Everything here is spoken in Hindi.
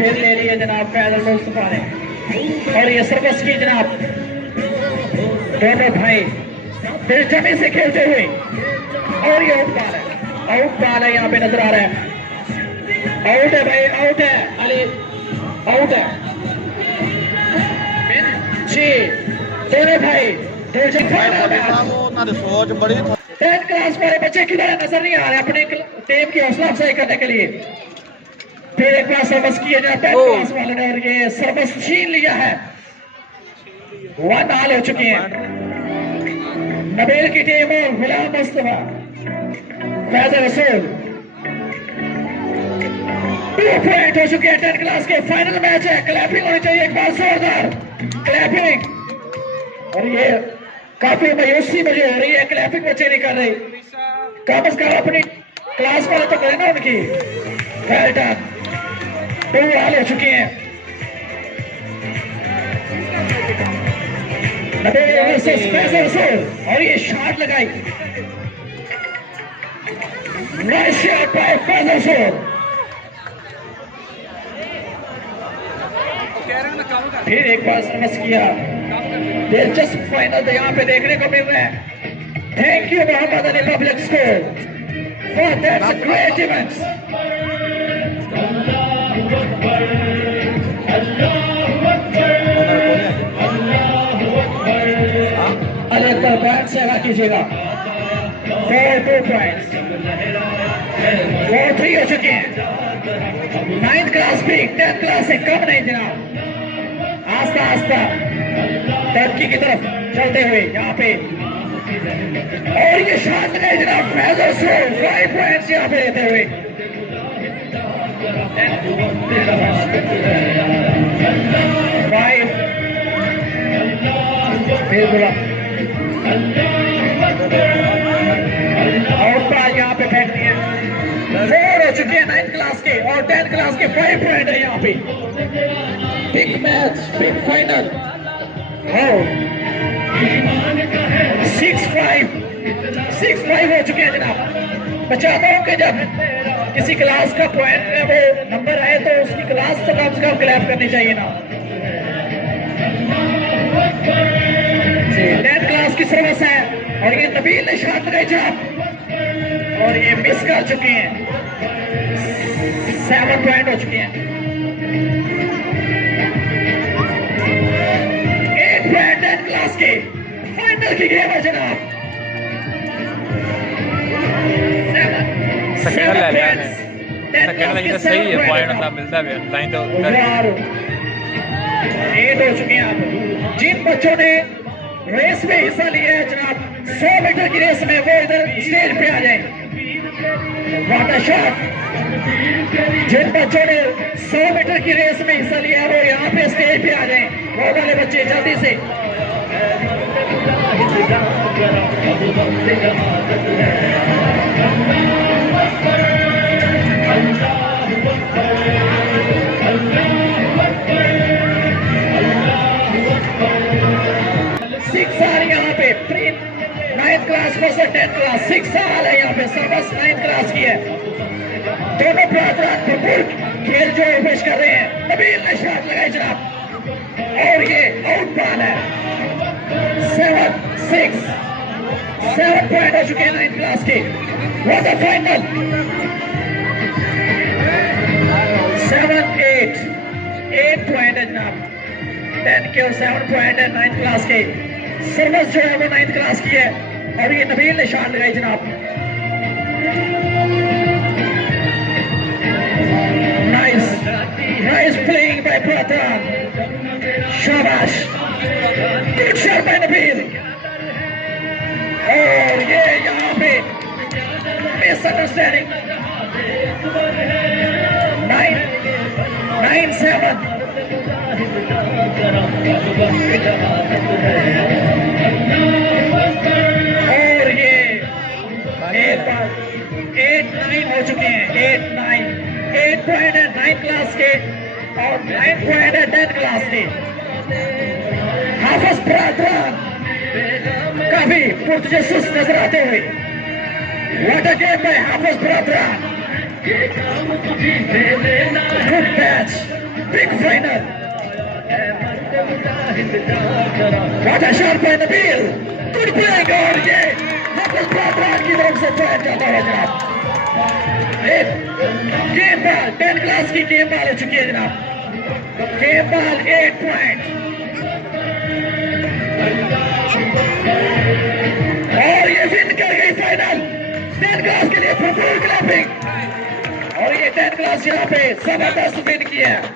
फिर ले लिए जनाब फैजल मुस्तफा ने, और ये सर्विस की जनाब दोनों भाई दिलचस्पी से खेलते हुए, और ये आउट बॉल है यहाँ पे नजर आ रहा है। आउट है भाई, आउट है अली, आउट है जी। दोनों भाई सोच बड़ी 10 क्लास वाले बच्चे खिलाड़ी नजर नहीं आ रहे अपने टीम की हौसला अफजाई करने के लिए। फिर एक बार सर्विस किया जाए 10 क्लास वाले ने, और ये सर्विस छीन लिया है। 1 ऑल हो चुके हैं नबील की टीम और गुलाम मुस्तफा फैजल रसूल। 2 पॉइंट हो चुके हैं 10 क्लास के। फाइनल मैच है, क्लैपिंग होनी चाहिए एक बार जोरदार क्लैपिंग। और ये काफी मायूसी मुझे हो रही है, क्लैपिंग बच्चे नहीं कर रहे। कम से कम अपनी क्लास वाले तो करें ना उनकी। Well done. 2 ऑल हो चुके हैं। और ये शॉट लगाई, नाइस शॉट बाय फैजल। फिर एक बार सर्विस किया। दिलचस्प फाइनल तो यहाँ पे देखने को मिल रहा है। Thank you Mohammad Ali public school for that great event. Ali Akbar बैट से आगा कीजिएगा। 4 पॉइंट्स 4-3 हो चुके हैं। 9th क्लास भी 10th क्लास से कम नहीं जनाब। आस्ता आस्ता तरक्की की तरफ चलते हुए यहाँ पे, और ये शॉट लगाए जनाब फैजल से 5 पॉइंट्स यहाँ पे देते हुए। 5 बिल्कुल आउट बॉल यहाँ पे फेंक दिए। 4 हो चुके हैं 9th क्लास के, और 10th क्लास के 5 पॉइंट है यहाँ पे। Big match, big final. 6-5 हो चुके हैं जनाब। मैं चाहता हूँ कि जब किसी क्लास का पॉइंट है वो नंबर आए तो उसकी क्लास तो कम से कम क्लैप करनी चाहिए ना जी। 10th क्लास की सर्विस है, और ये नबील ने शॉट लगाई जनाब, और ये मिस कर चुके हैं। 7 पॉइंट हो चुके हैं। 8 पॉइंट 10th क्लास के। फाइनल की गेम है जनाब। 7 पॉइंट्स सही है, पॉइंट मिलता है लाइन तो 8 हो चुके हैं। आप जिन बच्चों ने रेस में हिस्सा लिया है जनाब 100 मीटर की रेस में, वो इधर स्टेज पे आ जाए। What a shot. जिन बच्चों ने 100 मीटर की रेस में हिस्सा लिया है वो यहाँ पे स्टेज पे आ जाए। वो वाले बच्चे जल्दी से। यहाँ पे प्री 9th क्लास में से 10th क्लास 6 साल है यहाँ पे। सर्विस 9th क्लास की है। दोनों भरपूर खेल जो पेश कर रहे हैं। नबील ने शॉट लगाई जनाब, और ये आउट बॉल है। 7 पॉइंट हो चुके हैं 9th क्लास के। What a final. 7-8 पॉइंट है जनाब 10 के, और 7 पॉइंट है 9th क्लास के। सर्विस जो है वो 9th क्लास की है, और ये नबील ने शॉट लगाई जनाब। Nice playing by Pratap. शाबाश। Good shot by Nabeel. और ये यहाँ पे मिसअंडरस्टैंडिंग। 9-7 और ये 8-9 हो चुके हैं। 8 पॉइंट है 9th क्लास के, और 9 पॉइंट है 10th क्लास के। हाफिज प्रार्थना काफी पुरजस नजर आते हुए। व्हाट अ गेम बाय हाफिज प्रार्थना। Good match. Big final. What a shot by Nabil, good playing, और ये हाफिज की तरफ से पॉइंट जाता है जनाब। एक गेम बॉल 10 क्लास की गेम बॉल हो चुकी है जनाब। गेम बॉल 8 पॉइंट, और ये विन कर गई फाइनल 10 क्लास के लिए। फुटबॉल क्लैपिंग, और ये 10 क्लास यहाँ पे जबरदस्त विन किया है।